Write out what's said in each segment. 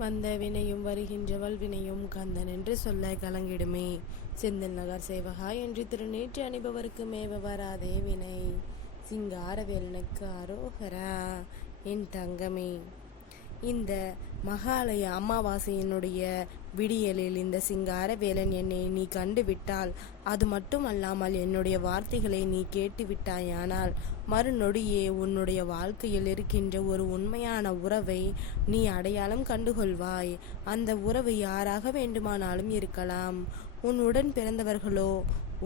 வந்த வினையும் வருகின்ற வல்வினையும் கந்தன் என்று சொல்ல கலங்கிடுமே. செந்தில் நகர் சேவகா என்று திருநீற்று அணிபவருக்கு மேவ வராதே வினை. சிங்காரவேலனுக்கு அரோகரா. என் தங்கமே, இந்த மகாலய அமாவாசையினுடைய விடியலில் இந்த சிங்காரவேலன் என்னை நீ கண்டுவிட்டால், அது மட்டுமல்லாமல் என்னுடைய வார்த்தைகளை நீ கேட்டுவிட்டாயானால், மறுநொடியே உன்னுடைய வாழ்க்கையில் இருக்கின்ற ஒரு உண்மையான உறவை நீ அடையாளம் கண்டுகொள்வாய். அந்த உறவு யாராக வேண்டுமானாலும் இருக்கலாம். உன் உடன் பிறந்தவர்களோ,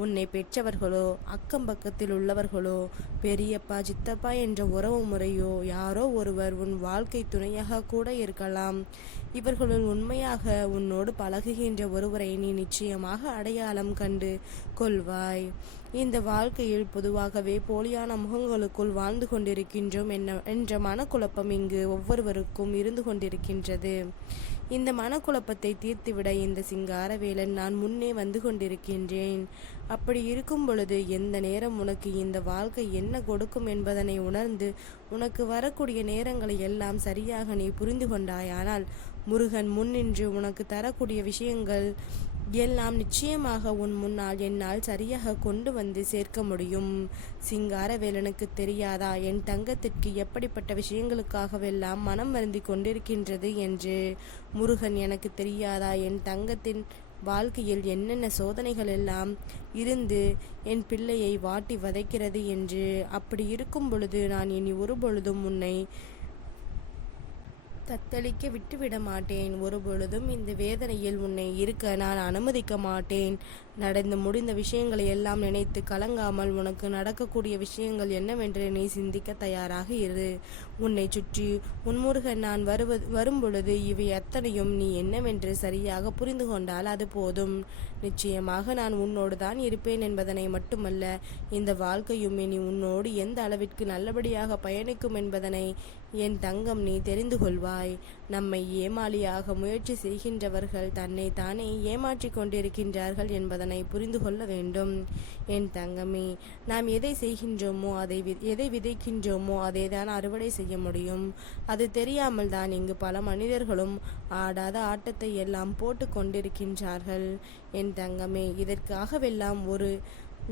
உன்னை பெற்றவர்களோ, அக்கம் பக்கத்தில் உள்ளவர்களோ, பெரியப்பா சித்தப்பா என்ற உறவு முறையோ, யாரோ ஒருவர் உன் வாழ்க்கை துணையாக கூட இருக்கலாம். இவர்களுள் உண்மையாக உன்னோடு பழகுகின்ற ஒருவரை நீ நிச்சயமாக அடையாளம் கண்டு கொள்வாய். இந்த வாழ்க்கையில் பொதுவாகவே போலியான முகங்களுக்குள் வாழ்ந்து கொண்டிருக்கின்றோம் என்ற மனக்குழப்பம் இங்கு ஒவ்வொருவருக்கும் இருந்து கொண்டிருக்கின்றது. இந்த மனக்குழப்பத்தை தீர்த்துவிட இந்த சிங்காரவேலன் நான் முன்னே வந்து கொண்டிருக்கின்றேன். அப்படி இருக்கும் பொழுது எந்த நேரம் உனக்கு இந்த வாழ்க்கை என்ன கொடுக்கும் என்பதனை உணர்ந்து உனக்கு வரக்கூடிய நேரங்களை எல்லாம் சரியாக நீ புரிந்து கொண்டாயானால், முருகன் முன்னின்று உனக்கு தரக்கூடிய விஷயங்கள் எல்லாம் நிச்சயமாக உன் முன்னால் என்னால் சரியாக கொண்டு வந்து சேர்க்க முடியும். சிங்காரவேலனுக்கு தெரியாதா என் தங்கத்திற்கு எப்படிப்பட்ட விஷயங்களுக்காகவெல்லாம் மனம் வருந்தி கொண்டிருக்கின்றது என்று? முருகன் எனக்கு தெரியாதா என் தங்கத்தின் வாழ்க்கையில் என்னென்ன சோதனைகள் எல்லாம் இருந்து என் பிள்ளையை வாட்டி வதைக்கிறது என்று? அப்படி இருக்கும் பொழுது நான் இனி ஒரு பொழுதும் உன்னை தத்தளிக்க விட்டுவிட மாட்டேன். ஒரு பொழுதும் இந்த வேதனையில் உன்னை இருக்க நான் அனுமதிக்க மாட்டேன். நடந்து முடிந்த விஷயங்களை எல்லாம் நினைத்து கலங்காமல் உனக்கு நடக்கக்கூடிய விஷயங்கள் என்னவென்று நீ சிந்திக்க தயாராக இரு. உன்னை சுற்றி உன்முருகன் நான் வரும் பொழுது இவை அத்தனையும் நீ என்னவென்று சரியாக புரிந்து கொண்டால் அது போதும். நிச்சயமாக நான் உன்னோடு தான் இருப்பேன் என்பதனை மட்டுமல்ல, இந்த வாழ்க்கையும் இனி உன்னோடு எந்த அளவிற்கு நல்லபடியாக பயணிக்கும் என்பதனை என் தங்கம் நீ தெரிந்து கொள்வாய். நம்மை ஏமாளியாக முயற்சி செய்கின்றவர்கள் தன்னை தானே ஏமாற்றி கொண்டிருக்கின்றார்கள் என்பதனை புரிந்து கொள்ள வேண்டும். என் தங்கமே, நாம் எதை செய்கின்றோமோ எதை விதைக்கின்றோமோ அதை தான் அறுவடை செய்ய முடியும். அது தெரியாமல் தான் இங்கு பல மனிதர்களும் ஆடாத ஆட்டத்தை எல்லாம் போட்டு கொண்டிருக்கின்றார்கள். என் தங்கமே, இதற்காகவெல்லாம் ஒரு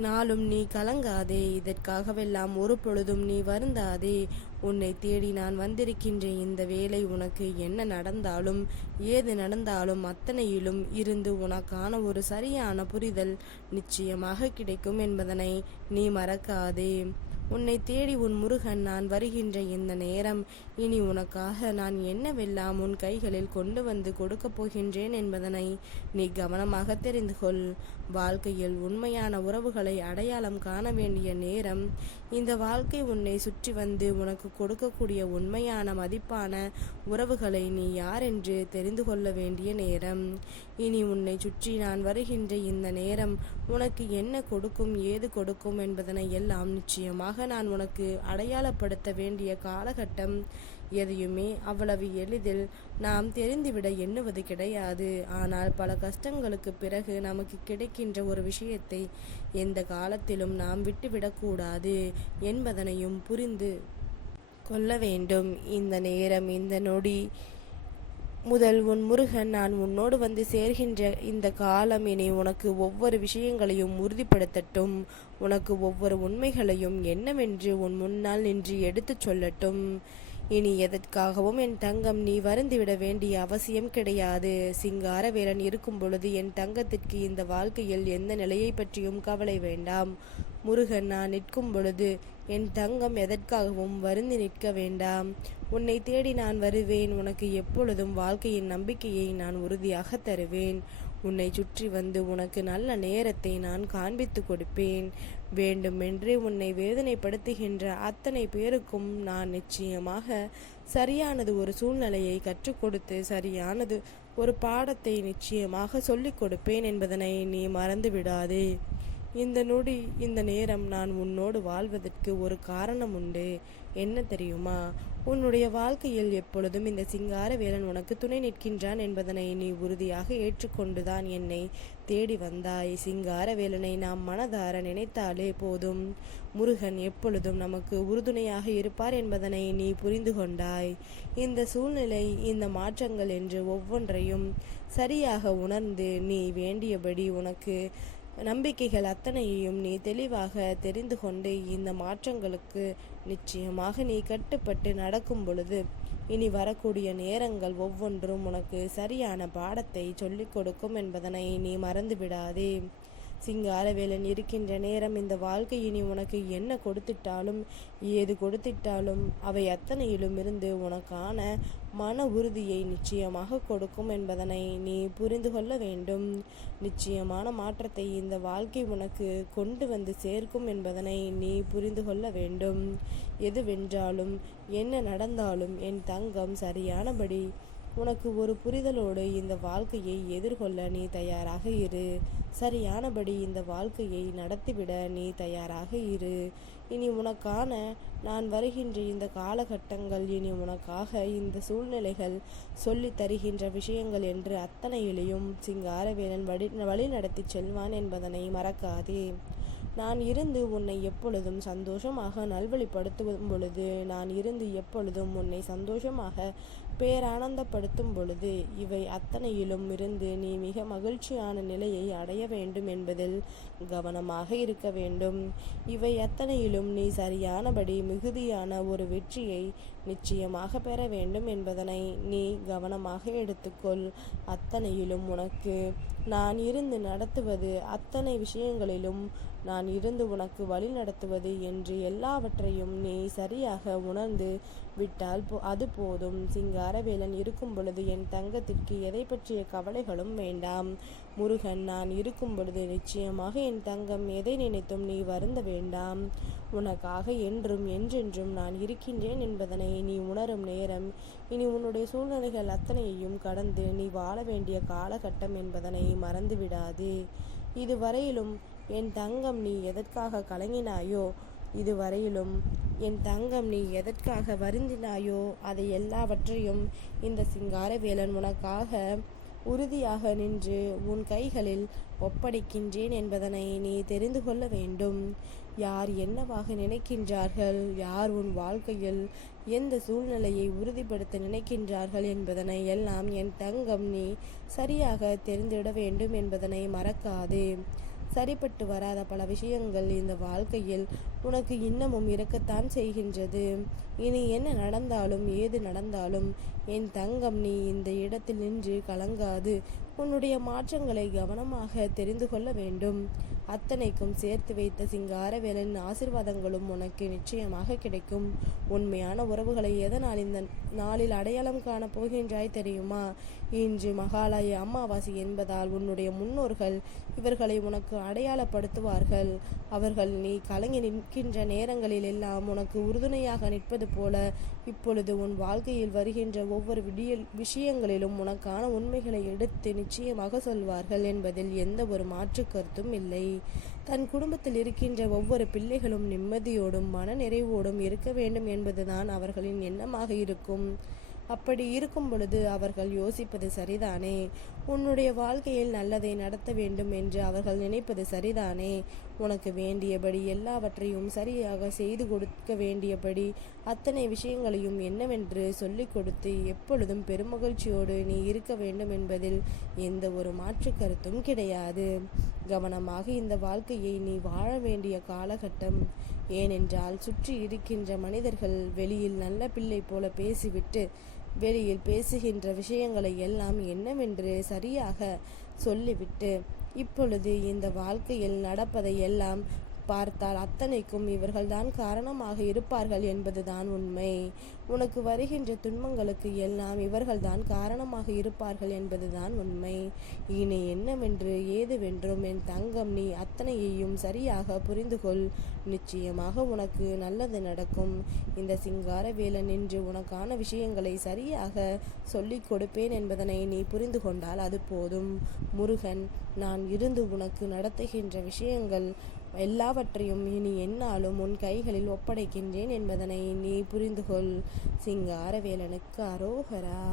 நாளும் நீ கலங்காதே. இதற்காகவெல்லாம் ஒரு பொழுதும் நீ வருந்தாதே. உன்னை தேடி நான் வந்திருக்கின்ற இந்த வேளை உனக்கு என்ன நடந்தாலும் ஏது நடந்தாலும் அத்தனையிலும் இருந்து உனக்கான ஒரு சரியான புரிதல் நிச்சயமாக கிடைக்கும் என்பதனை நீ மறக்காதே. உன்னை தேடி உன் முருகன் நான் வருகின்ற இந்த நேரம் இனி உனக்காக நான் என்னவெல்லாம் உன் கைகளில் கொண்டு வந்து கொடுக்கப் போகின்றேன் என்பதனை நீ கவனமாக தெரிந்து கொள். வாழ்க்கையில் உண்மையான உறவுகளை அடையாளம் காண வேண்டிய நேரம், இந்த வாழ்க்கை உன்னை சுற்றி வந்து உனக்கு கொடுக்கக்கூடிய உண்மையான மதிப்பான உறவுகளை நீ யார் என்று தெரிந்து கொள்ள வேண்டிய நேரம். இனி உன்னை சுற்றி நான் வருகின்ற இந்த நேரம் உனக்கு என்ன கொடுக்கும் ஏது கொடுக்கும் என்பதனை எல்லாம் நிச்சயமாக நான் உனக்கு அடையாளப்படுத்த வேண்டிய காலகட்டம். எதையுமே அவ்வளவு எளிதில் நாம் தெரிந்துவிட எண்ணுவது கிடையாது. ஆனால் பல கஷ்டங்களுக்கு பிறகு நமக்கு கிடைக்கின்ற ஒரு விஷயத்தை எந்த காலத்திலும் நாம் விட்டுவிடக்கூடாது என்பதனையும் புரிந்து கொள்ள வேண்டும். இந்த நேரம், இந்த நொடி முதல் உன் முருகன் நான் உன்னோடு வந்து சேர்கின்ற இந்த காலம் இனி உனக்கு ஒவ்வொரு விஷயங்களையும் உறுதிப்படுத்தட்டும். உனக்கு ஒவ்வொரு உண்மைகளையும் என்னவென்று உன் முன்னால் நின்று எடுத்துச் சொல்லட்டும். இனி எதற்காகவும் என் தங்கம் நீ வருந்திவிட வேண்டிய அவசியம் கிடையாது. சிங்காரவேலன் இருக்கும் பொழுது என் தங்கத்திற்கு இந்த வாழ்க்கையில் எந்த நிலையை பற்றியும் கவலை வேண்டாம். முருகன் நான் நிற்கும் பொழுது என் தங்கம் எதற்காகவும் வருந்தி நிற்க வேண்டாம். உன்னை தேடி நான் வருவேன். உனக்கு எப்பொழுதும் வாழ்க்கையின் நம்பிக்கையை நான் உறுதியாக தருவேன். உன்னை சுற்றி வந்து உனக்கு நல்ல நேரத்தை நான் காண்பித்து கொடுப்பேன். வேண்டுமென்றே உன்னை வேதனைப்படுத்துகின்ற அத்தனை பேருக்கும் நான் நிச்சயமாக சரியானது ஒரு சூழ்நிலையை கற்றுக் கொடுத்து சரியானது ஒரு பாடத்தை நிச்சயமாக சொல்லிக் கொடுப்பேன் என்பதனை நீ மறந்து விடாதே. இந்த நொடி, இந்த நேரம் நான் உன்னோடு வாழ்வதற்கு ஒரு காரணம் உண்டு. என்ன தெரியுமா? உன்னுடைய வாழ்க்கையில் எப்பொழுதும் இந்த சிங்கார வேலன் உனக்கு துணை நிற்கின்றான் என்பதனை நீ உறுதியாக ஏற்றுக்கொண்டுதான் என்னை தேடி வந்தாய். சிங்கார வேலனை நாம் மனதார நினைத்தாலே போதும், முருகன் எப்பொழுதும் நமக்கு உறுதுணையாக இருப்பார் என்பதனை நீ புரிந்து கொண்டாய். இந்த சூழ்நிலை, இந்த மாற்றங்கள் என்று ஒவ்வொன்றையும் சரியாக உணர்ந்து நீ வேண்டியபடி உனக்கு நம்பிக்கைகள் அத்தனையையும் நீ தெளிவாக தெரிந்து கொண்டு இந்த மாற்றங்களுக்கு நிச்சயமாக நீ கட்டுப்பட்டு நடக்கும் பொழுது இனி வரக்கூடிய நேரங்கள் ஒவ்வொன்றும் உனக்கு சரியான பாடத்தை சொல்லிக் கொடுக்கும் என்பதனை நீ மறந்து விடாதே. சிங்காரவேலன் இருக்கின்ற நேரம் இந்த வாழ்க்கை இனி உனக்கு என்ன கொடுத்திட்டாலும் ஏது கொடுத்திட்டாலும் அவை அத்தனையிலும் இருந்து உனக்கான மன உறுதியை நிச்சயமாக கொடுக்கும் என்பதனை நீ புரிந்து கொள்ள வேண்டும். நிச்சயமான மாற்றத்தை இந்த வாழ்க்கை உனக்கு கொண்டு வந்து சேர்க்கும் என்பதனை நீ புரிந்து கொள்ள வேண்டும். எதுவென்றாலும் என்ன நடந்தாலும் என் தங்கம் சரியானபடி உனக்கு ஒரு புரிதலோடு இந்த வாழ்க்கையை எதிர்கொள்ள நீ தயாராக இரு. சரியானபடி இந்த வாழ்க்கையை நடத்திவிட நீ தயாராக இரு. இனி உனக்கான நான் வருகின்ற இந்த காலகட்டங்கள், இனி உனக்காக இந்த சூழ்நிலைகள் சொல்லி தருகின்ற விஷயங்கள் என்று அத்தனையிலையும் சிங்காரவேலன் வழி நடத்தி செல்வான் என்பதனை மறக்காதே. நான் இருந்து உன்னை எப்பொழுதும் சந்தோஷமாக நல்வழிப்படுத்தும் பொழுது, நான் இருந்து எப்பொழுதும் உன்னை சந்தோஷமாக பேரானந்தப்படுத்தும் பொழுது, இவை அத்தனையிலும் இருந்து நீ மிக மகிழ்ச்சியான நிலையை அடைய வேண்டும் என்பதில் கவனமாக இருக்க வேண்டும். இவை அத்தனையிலும் நீ சரியானபடி மிகுதியான ஒரு வெற்றியை நிச்சயமாக பெற வேண்டும் என்பதனை நீ கவனமாக எடுத்துக்கொள். அத்தனையிலும் உனக்கு நான் இருந்து நடத்துவது, அத்தனை விஷயங்களிலும் நான் இருந்து உனக்கு வழி நடத்துவது என்று எல்லாவற்றையும் நீ சரியாக உணர்ந்து விட்டால் அது போதும். சிங்காரவேலன் இருக்கும் பொழுது என் தங்கத்திற்கு எதை பற்றிய கவலைகளும் வேண்டாம். முருகன் நான் இருக்கும் பொழுது நிச்சயமாக என் தங்கம் எதை நினைத்தும் நீ வருந்த வேண்டாம். உனக்காக என்றும் என்றென்றும் நான் இருக்கின்றேன் என்பதனை நீ உணரும் நேரம் இனி உன்னுடைய சூழ்நிலைகள் அத்தனையையும் கடந்து நீ வாழ வேண்டிய காலகட்டம் என்பதனை மறந்து விடாதே. இதுவரையிலும் என் தங்கம் நீ எதற்காக கலங்கினாயோ, இதுவரையிலும் என் தங்கம் நீ எதற்காக வருந்தினாயோ, அதை எல்லாவற்றையும் இந்த சிங்காரவேலன் உனக்காக உறுதியாக நின்று உன் கைகளில் ஒப்படைக்கின்றேன் என்பதனை நீ தெரிந்து கொள்ள வேண்டும். யார் என்னவாக நினைக்கின்றார்கள், யார் உன் வாழ்க்கையில் எந்த சூழ்நிலையை உறுதிப்படுத்த நினைக்கின்றார்கள் என்பதனை எல்லாம் என் தங்கம் நீ சரியாக தெரிந்திட வேண்டும் என்பதனை மறக்காதே. சரிப்பட்டு வராத பல விஷயங்கள் இந்த வாழ்க்கையில் உனக்கு இன்னமும் இருக்கத்தான் செய்கின்றது. இனி என்ன நடந்தாலும் ஏது நடந்தாலும் என் தங்கம் நீ இந்த இடத்தில் நின்று கலங்காது உன்னுடைய மாற்றங்களை கவனமாக தெரிந்து கொள்ள வேண்டும். அத்தனைக்கும் சேர்த்து வைத்த சிங்காரவேலன் ஆசிர்வாதங்களும் உனக்கு நிச்சயமாக கிடைக்கும். உண்மையான உறவுகளை எதனால் இந்த நாளில் அடையாளம் காண போகின்றாய் தெரியுமா? இன்று மகாலய அமாவாசை என்பதால் உன்னுடைய முன்னோர்கள் இவர்களை உனக்கு அடையாளப்படுத்துவார்கள். அவர்கள் நீ கலங்கி நிற்கின்ற நேரங்களில் எல்லாம் உனக்கு உறுதுணையாக நிற்பது போல இப்பொழுது உன் வாழ்க்கையில் வருகின்ற ஒவ்வொரு விஷயங்களிலும் உனக்கான உண்மைகளை எடுத்து நிச்சயமாக சொல்வார்கள் என்பதில் எந்த ஒரு மாற்று கருத்தும் இல்லை. தன் குடும்பத்தில் இருக்கின்ற ஒவ்வொரு பிள்ளைகளும் நிம்மதியோடும் மன நிறைவோடும் இருக்க வேண்டும் என்பதுதான் அவர்களின் எண்ணமாக இருக்கும். அப்படி இருக்கும் பொழுது அவர்கள் யோசிப்பது சரிதானே? உன்னுடைய வாழ்க்கையில் நல்லதை நடத்த வேண்டும் என்று அவர்கள் நினைப்பது சரிதானே? உனக்கு வேண்டியபடி எல்லாவற்றையும் சரியாக செய்து கொடுக்க வேண்டியபடி அத்தனை விஷயங்களையும் என்னவென்று சொல்லிக் கொடுத்து எப்பொழுதும் பெருமகிழ்ச்சியோடு நீ இருக்க வேண்டும் என்பதில் எந்த ஒரு மாற்று கருத்தும் கிடையாது. கவனமாக இந்த வாழ்க்கையை நீ வாழ வேண்டிய காலகட்டம். ஏனென்றால் சுற்றி இருக்கின்ற மனிதர்கள் வெளியில் நல்ல பிள்ளை போல பேசிவிட்டு வெளியில் பேசுகின்ற விஷயங்களை எல்லாம் என்னவென்று சரியாக சொல்லிவிட்டு இப்பொழுது இந்த வாழ்க்கையில் நடப்பதை எல்லாம் பார்த்தால் அத்தனைக்கும் இவர்கள்தான் காரணமாக இருப்பார்கள் என்பதுதான் உண்மை. உனக்கு வருகின்ற துன்பங்களுக்கு எல்லாம் இவர்கள்தான் காரணமாக இருப்பார்கள் என்பதுதான் உண்மை. இனி என்னவென்று ஏதுவென்றும் என் தங்கம் நீ அத்தனையையும் சரியாக புரிந்து கொள். நிச்சயமாக உனக்கு நல்லது நடக்கும். இந்த சிங்காரவேலன் நின்று உனக்கான விஷயங்களை சரியாக சொல்லிக் கொடுப்பேன் என்பதனை நீ புரிந்து கொண்டால் அது போதும். முருகன் நான் இருந்து உனக்கு நடத்துகின்ற விஷயங்கள் எல்லாவற்றையும் இனி என்னாலும் உன் கைகளில் ஒப்படைக்கின்றேன் என்பதனை நீ புரிந்து கொள். சிங்காரவேலனுக்கு அரோகரா.